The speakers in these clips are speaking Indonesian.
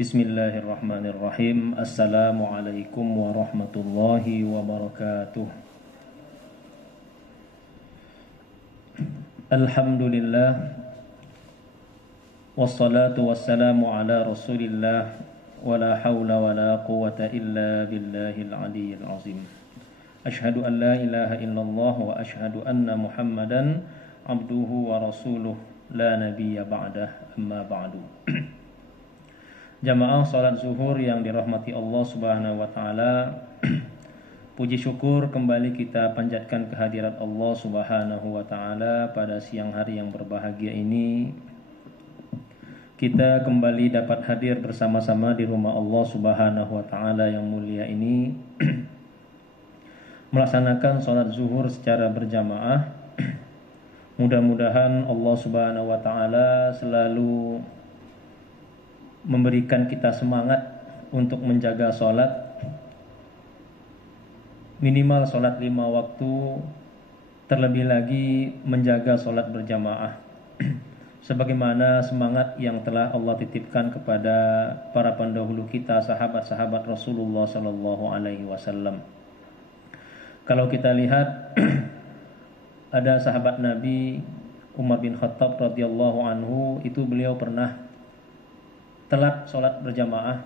Bismillahirrahmanirrahim. Assalamualaikum warahmatullahi wabarakatuh. Alhamdulillah. Wassalatu wassalamu ala rasulillah. Wala hawla wala quwata illa billahil aliyyil azim. Ashhadu an la ilaha illallah wa ashhadu anna muhammadan abduhu wa rasuluh la nabiyya ba'dah, amma ba'du. Jamaah salat zuhur yang dirahmati Allah Subhanahu wa taala. Puji syukur kembali kita panjatkan kehadirat Allah Subhanahu wa taala pada siang hari yang berbahagia ini. Kita kembali dapat hadir bersama-sama di rumah Allah Subhanahu wa taala yang mulia ini, melaksanakan salat zuhur secara berjamaah. Mudah-mudahan Allah Subhanahu wa taala selalu memberikan kita semangat untuk menjaga sholat, minimal sholat 5 waktu, terlebih lagi menjaga sholat berjamaah sebagaimana semangat yang telah Allah titipkan kepada para pendahulu kita, sahabat-sahabat Rasulullah Sallallahu Alaihi Wasallam. Kalau kita lihat ada sahabat Nabi Umar bin Khattab radhiyallahu anhu, itu beliau pernah telat sholat berjamaah.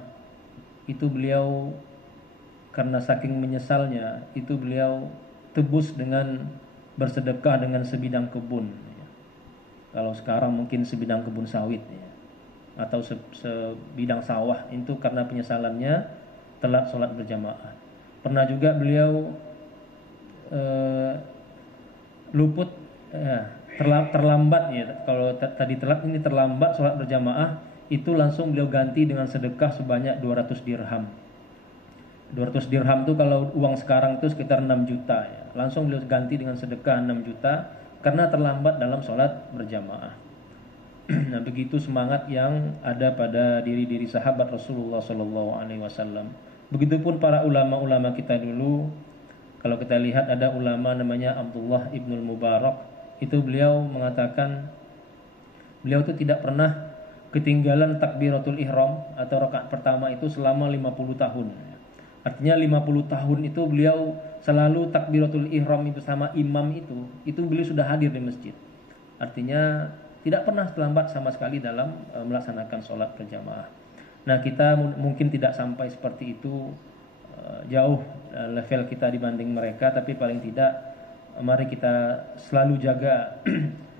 Itu beliau karena saking menyesalnya, itu beliau tebus dengan bersedekah dengan sebidang kebun. Kalau sekarang mungkin sebidang kebun sawit ya, atau sebidang sawah. Itu karena penyesalannya telat sholat berjamaah. Pernah juga beliau luput terlambat ya. Kalau tadi telat, ini terlambat sholat berjamaah, itu langsung beliau ganti dengan sedekah sebanyak 200 dirham. 200 dirham itu kalau uang sekarang itu sekitar 6 juta ya. Langsung beliau ganti dengan sedekah 6 juta karena terlambat dalam sholat berjamaah. Nah, begitu semangat yang ada pada diri-diri sahabat Rasulullah SAW. Begitupun para ulama-ulama kita dulu. Kalau kita lihat ada ulama namanya Abdullah Ibnul Mubarak. Itu beliau mengatakan, beliau itu tidak pernah ketinggalan takbiratul ihram atau rakaat pertama itu selama 50 tahun. Artinya 50 tahun itu beliau selalu takbiratul ihram itu sama imam itu beliau sudah hadir di masjid. Artinya tidak pernah terlambat sama sekali dalam melaksanakan sholat berjamaah. Nah, kita mungkin tidak sampai seperti itu, jauh level kita dibanding mereka, tapi paling tidak mari kita selalu jaga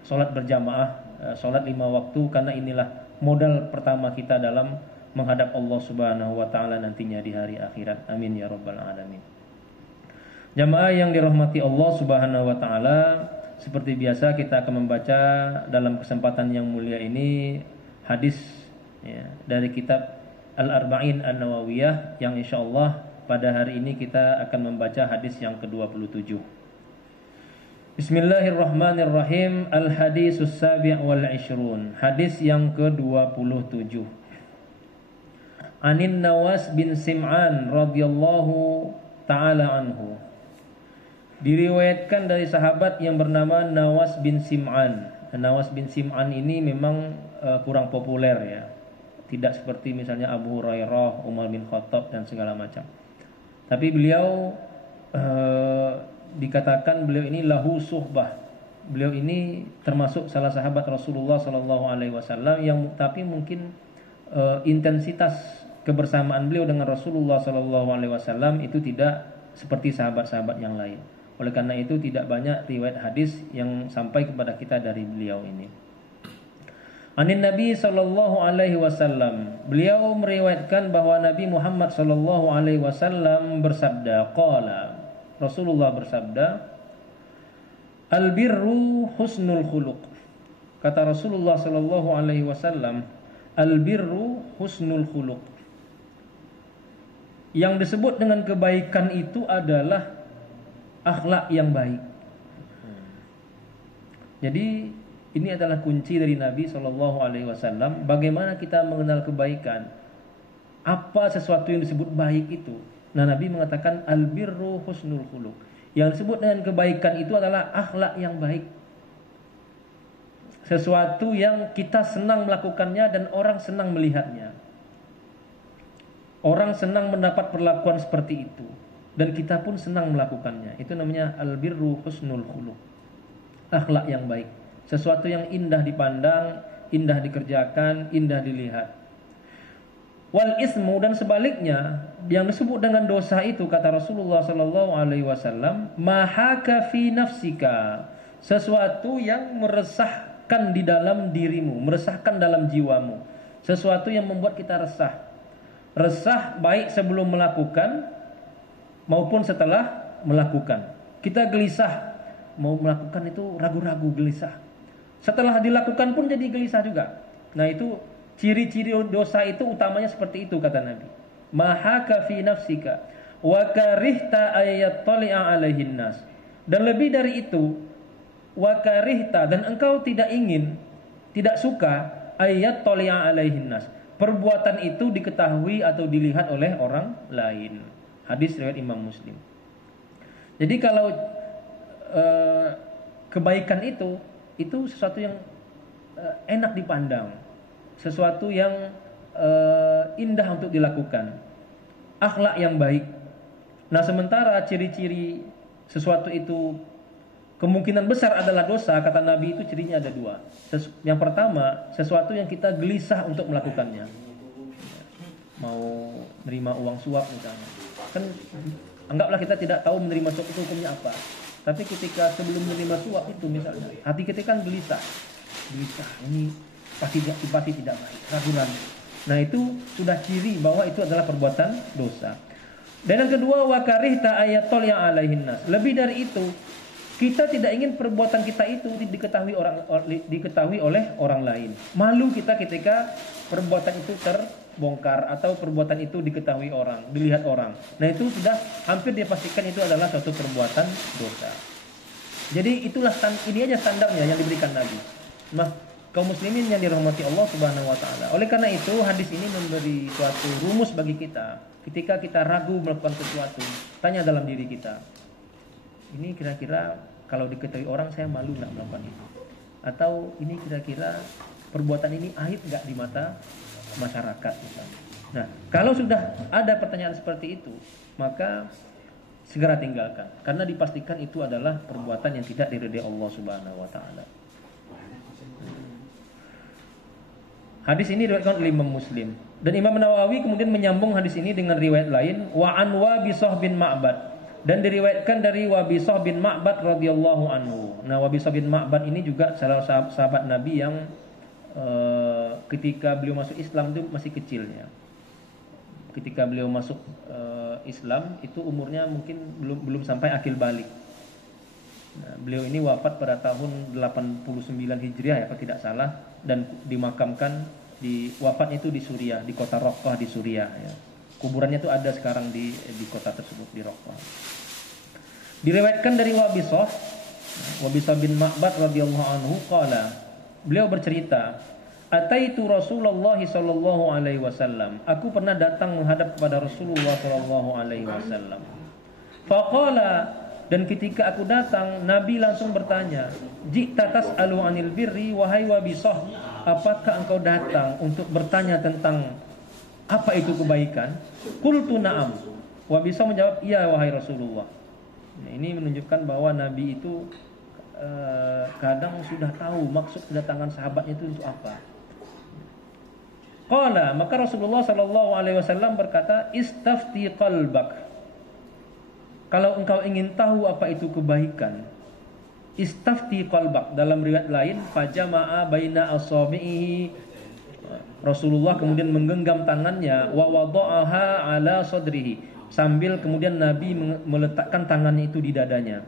sholat berjamaah, sholat 5 waktu, karena inilah modal pertama kita dalam menghadap Allah Subhanahu wa taala nantinya di hari akhirat. Amin ya rabbal alamin. Jamaah yang dirahmati Allah Subhanahu wa taala, seperti biasa kita akan membaca dalam kesempatan yang mulia ini hadis ya, dari kitab Al-Arba'in An-Nawawiyah, yang insyaallah pada hari ini kita akan membaca hadis yang ke-27. Bismillahirrahmanirrahim. Al-hadisus sabi' wal 'ishrun. Hadis yang ke-27. Anin Nawas bin Sim'an radhiyallahu ta'ala anhu. Diriwayatkan dari sahabat yang bernama Nawas bin Sim'an. Nawas bin Sim'an ini memang kurang populer ya. Tidak seperti misalnya Abu Hurairah, Umar bin Khattab dan segala macam. Tapi beliau dikatakan beliau ini lahu suhbah. Beliau ini termasuk salah sahabat Rasulullah Sallallahu Alaihi Wasallam yang tapi mungkin intensitas kebersamaan beliau dengan Rasulullah Sallallahu Alaihi Wasallam itu tidak seperti sahabat-sahabat yang lain. Oleh karena itu tidak banyak riwayat hadis yang sampai kepada kita dari beliau ini. Anin Nabi Sallallahu Alaihi Wasallam, beliau meriwayatkan bahwa Nabi Muhammad Sallallahu Alaihi Wasallam bersabda, qala, Rasulullah bersabda, al-birru husnul khuluq. Kata Rasulullah Sallallahu Alaihi Wasallam, al-birru husnul khuluq. Yang disebut dengan kebaikan itu adalah akhlak yang baik. Jadi ini adalah kunci dari Nabi Sallallahu Alaihi Wasallam. Bagaimana kita mengenal kebaikan? Apa sesuatu yang disebut baik itu? Nah, Nabi mengatakan al-birru husnul khuluq. Yang disebut dengan kebaikan itu adalah akhlak yang baik. Sesuatu yang kita senang melakukannya dan orang senang melihatnya. Orang senang mendapat perlakuan seperti itu dan kita pun senang melakukannya. Itu namanya albirru husnul khuluq. Akhlak yang baik. Sesuatu yang indah dipandang, indah dikerjakan, indah dilihat. Wal ismu, dan sebaliknya yang disebut dengan dosa itu kata Rasulullah sallallahu alaihi wasallam, mahaka fi nafsika, sesuatu yang meresahkan di dalam dirimu, meresahkan dalam jiwamu, sesuatu yang membuat kita resah. Resah baik sebelum melakukan maupun setelah melakukan. Kita gelisah mau melakukan itu, ragu-ragu, gelisah. Setelah dilakukan pun jadi gelisah juga. Nah, itu ciri-ciri dosa itu utamanya seperti itu kata Nabi. Mahaka fi nafsika wa karihta ayattali'a alaihin nas. Dan lebih dari itu, wa karihta, dan engkau tidak ingin, tidak suka ayattali'a alaihin nas, perbuatan itu diketahui atau dilihat oleh orang lain. Hadis riwayat Imam Muslim. Jadi kalau kebaikan itu sesuatu yang enak dipandang, sesuatu yang indah untuk dilakukan, akhlak yang baik. Nah, sementara ciri-ciri sesuatu itu kemungkinan besar adalah dosa, kata Nabi, itu cirinya ada dua. Yang pertama, sesuatu yang kita gelisah untuk melakukannya. Mau menerima uang suap misalnya, kan anggaplah kita tidak tahu menerima suap itu hukumnya apa. Tapi ketika sebelum menerima suap itu misalnya, hati kita kan gelisah, ini pasti tidak baik, ragu-ragu. Nah, itu sudah ciri bahwa itu adalah perbuatan dosa. Dan yang kedua, wa karihta ayatul yang alaihin nas. Lebih dari itu, kita tidak ingin perbuatan kita itu diketahui oleh orang lain. Malu kita ketika perbuatan itu terbongkar atau perbuatan itu diketahui orang, dilihat orang. Nah, itu sudah hampir dipastikan itu adalah suatu perbuatan dosa. Jadi itulah ini aja standarnya yang diberikan Nabi. Nah, kaum muslimin yang dirahmati Allah Subhanahu wa taala. Oleh karena itu, hadis ini memberi suatu rumus bagi kita. Ketika kita ragu melakukan sesuatu, tanya dalam diri kita, ini kira-kira kalau diketahui orang saya malu nggak melakukan itu? Atau ini kira-kira perbuatan ini aib nggak di mata masyarakat misalnya. Nah, kalau sudah ada pertanyaan seperti itu, maka segera tinggalkan, karena dipastikan itu adalah perbuatan yang tidak diridhai Allah Subhanahu wa taala. Hadis ini diriwayatkan oleh Imam Muslim, dan Imam Nawawi kemudian menyambung hadis ini dengan riwayat lain, wa an Wabisah bin Ma'bad, dan diriwayatkan dari Wabisah bin Ma'bad radhiyallahu anhu. Nah, Wabisah bin Ma'bad ini juga salah sahabat Nabi yang ketika beliau masuk Islam itu masih kecil ya. Ketika beliau masuk Islam itu umurnya mungkin belum sampai akil balik. Nah, beliau ini wafat pada tahun 89 Hijriah ya, kalau tidak salah, dan dimakamkan wafatnya itu di Suriah, di kota Raqqah di Suriah ya. Kuburannya itu ada sekarang di kota tersebut, di Raqqah. Diriwayatkan dari Wabisah bin Ma'bad radhiyallahu anhu qala, beliau bercerita, ataitu Rasulullah sallallahu alaihi wasallam, aku pernah datang menghadap kepada Rasulullah sallallahu alaihi wasallam. Faqala, dan ketika aku datang, Nabi langsung bertanya, "Ji'ta tas'alu 'anil birri, wahai Wabisah, apakah engkau datang untuk bertanya tentang apa itu kebaikan?" Qultu na'am. Wabisah menjawab, "Iya wahai Rasulullah." Nah, ini menunjukkan bahwa Nabi itu kadang sudah tahu maksud kedatangan sahabatnya itu untuk apa. Qala, maka Rasulullah sallallahu alaihi wasallam berkata, "Istafti qalbak." Kalau engkau ingin tahu apa itu kebaikan, istafti qalbak. Dalam riwayat lain, fajama'a baina asabihi, Rasulullah kemudian menggenggam tangannya, wa wada'aha ala sadrihi, sambil kemudian Nabi meletakkan tangannya itu di dadanya.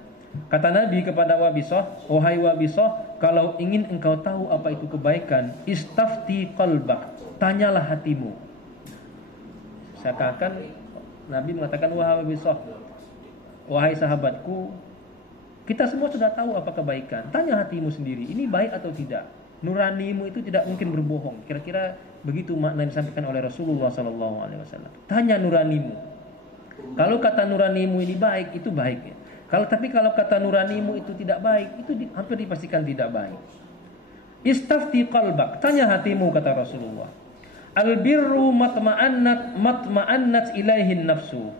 Kata Nabi kepada Wabisah, "Wahai Wabisah, kalau ingin engkau tahu apa itu kebaikan, istafti qalbak, tanyalah hatimu." Seakan-akan Nabi mengatakan, "Wahai Wabisah, wahai sahabatku, kita semua sudah tahu apa kebaikan. Tanya hatimu sendiri, ini baik atau tidak. Nuranimu itu tidak mungkin berbohong." Kira-kira begitu makna yang disampaikan oleh Rasulullah SAW. Tanya nuranimu. Kalau kata nuranimu ini baik, itu baik ya. Tapi kalau kata nuranimu itu tidak baik, itu hampir dipastikan tidak baik. Istafti qalbak, tanya hatimu, kata Rasulullah. Albirru matma'annat ilaihin nafsu.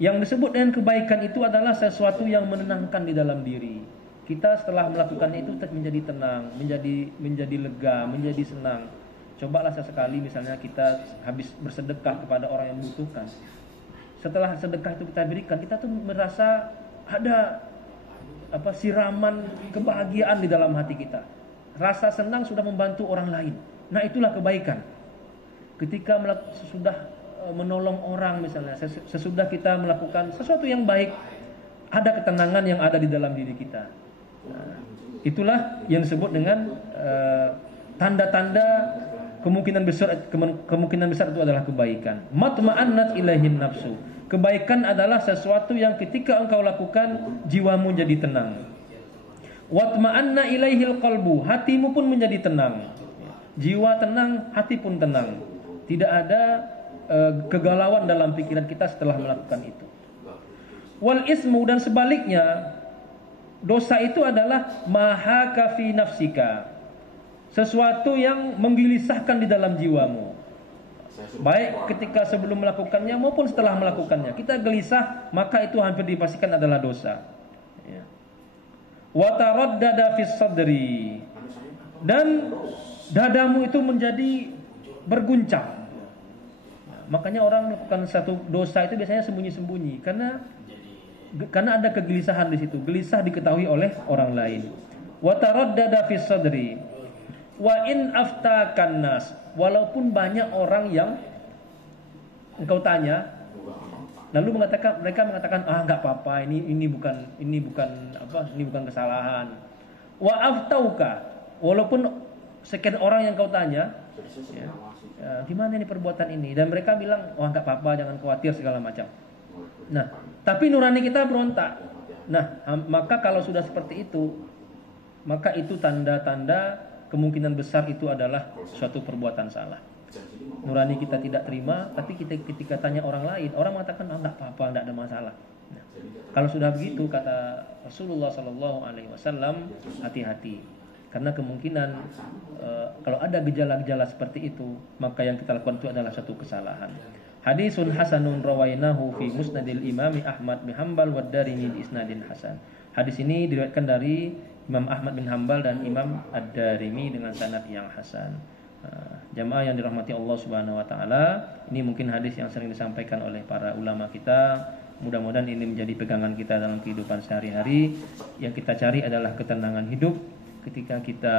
Yang disebut dengan kebaikan itu adalah sesuatu yang menenangkan di dalam diri. Kita setelah melakukannya itu menjadi tenang, menjadi lega, menjadi senang. Cobalah sesekali misalnya kita habis bersedekah kepada orang yang membutuhkan. Setelah sedekah itu kita berikan, kita tuh merasa ada siraman kebahagiaan di dalam hati kita. Rasa senang sudah membantu orang lain. Nah, itulah kebaikan. Ketika sudah menolong orang misalnya, sesudah kita melakukan sesuatu yang baik, ada ketenangan yang ada di dalam diri kita. Nah, itulah yang disebut dengan tanda-tanda kemungkinan besar itu adalah kebaikan. Matma'annat ilaihin nafsu. Kebaikan adalah sesuatu yang ketika engkau lakukan jiwamu jadi tenang. Watma'anna ilaihil qalbu. Hatimu pun menjadi tenang. Jiwa tenang, hati pun tenang. Tidak ada kegalauan dalam pikiran kita setelah melakukan itu. Wal ismu, dan sebaliknya, dosa itu adalah mahaka fi nafsika. Sesuatu yang menggelisahkan di dalam jiwamu. Baik ketika sebelum melakukannya maupun setelah melakukannya. Kita gelisah, maka itu hampir dipastikan adalah dosa. Wa taraddada fis sadri. Dan dadamu itu menjadi berguncang. Makanya orang melakukan satu dosa itu biasanya sembunyi-sembunyi karena ada kegelisahan di situ. Gelisah diketahui oleh orang lain. Wa taraddada fis sadri. Wa in aftakan nas, walaupun banyak orang yang engkau tanya lalu mereka mengatakan enggak apa-apa, ini bukan kesalahan. Wa aftauka, walaupun sekian orang yang kau tanya gimana ini perbuatan ini, dan mereka bilang enggak apa-apa, jangan khawatir segala macam. Nah, tapi nurani kita berontak. Nah, maka kalau sudah seperti itu, maka itu tanda-tanda kemungkinan besar itu adalah suatu perbuatan salah. Nurani kita tidak terima, tapi ketika tanya orang lain, orang mengatakan enggak apa-apa, enggak ada masalah. Nah, kalau sudah begitu, kata Rasulullah SAW, hati-hati, karena kemungkinan kalau ada gejala-gejala seperti itu, maka yang kita lakukan itu adalah suatu kesalahan. Hadisun hasanun rawainahu fi musnadil imami Ahmad bin Hanbal wa Darimi bi isnadin hasan. Hadis ini diriwayatkan dari Imam Ahmad bin Hanbal dan Imam Ad-Darimi dengan sanad yang hasan. Jamaah yang dirahmati Allah Subhanahu wa taala, ini mungkin hadis yang sering disampaikan oleh para ulama kita. Mudah-mudahan ini menjadi pegangan kita dalam kehidupan sehari-hari. Yang kita cari adalah ketenangan hidup. Ketika kita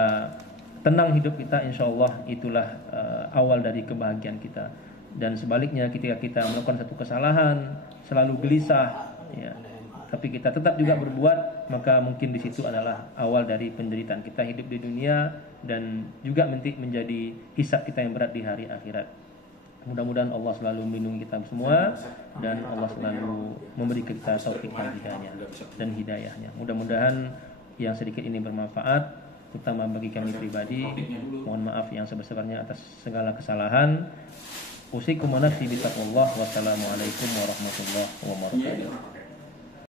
tenang hidup kita, insyaallah itulah awal dari kebahagiaan kita. Dan sebaliknya, ketika kita melakukan satu kesalahan, selalu gelisah, tapi kita tetap juga berbuat, maka mungkin di situ adalah awal dari penderitaan kita hidup di dunia dan juga menjadi hisab kita yang berat di hari akhirat. Mudah-mudahan Allah selalu melindungi kita semua dan Allah selalu memberi kita taufik dan hidayahnya. Mudah-mudahan yang sedikit ini bermanfaat, terutama bagi kami pribadi. Mohon maaf yang sebesar-besarnya atas segala kesalahan. Usikum wa nafsi bi taqwallah. Wassalamualaikum warahmatullahi wabarakatuh.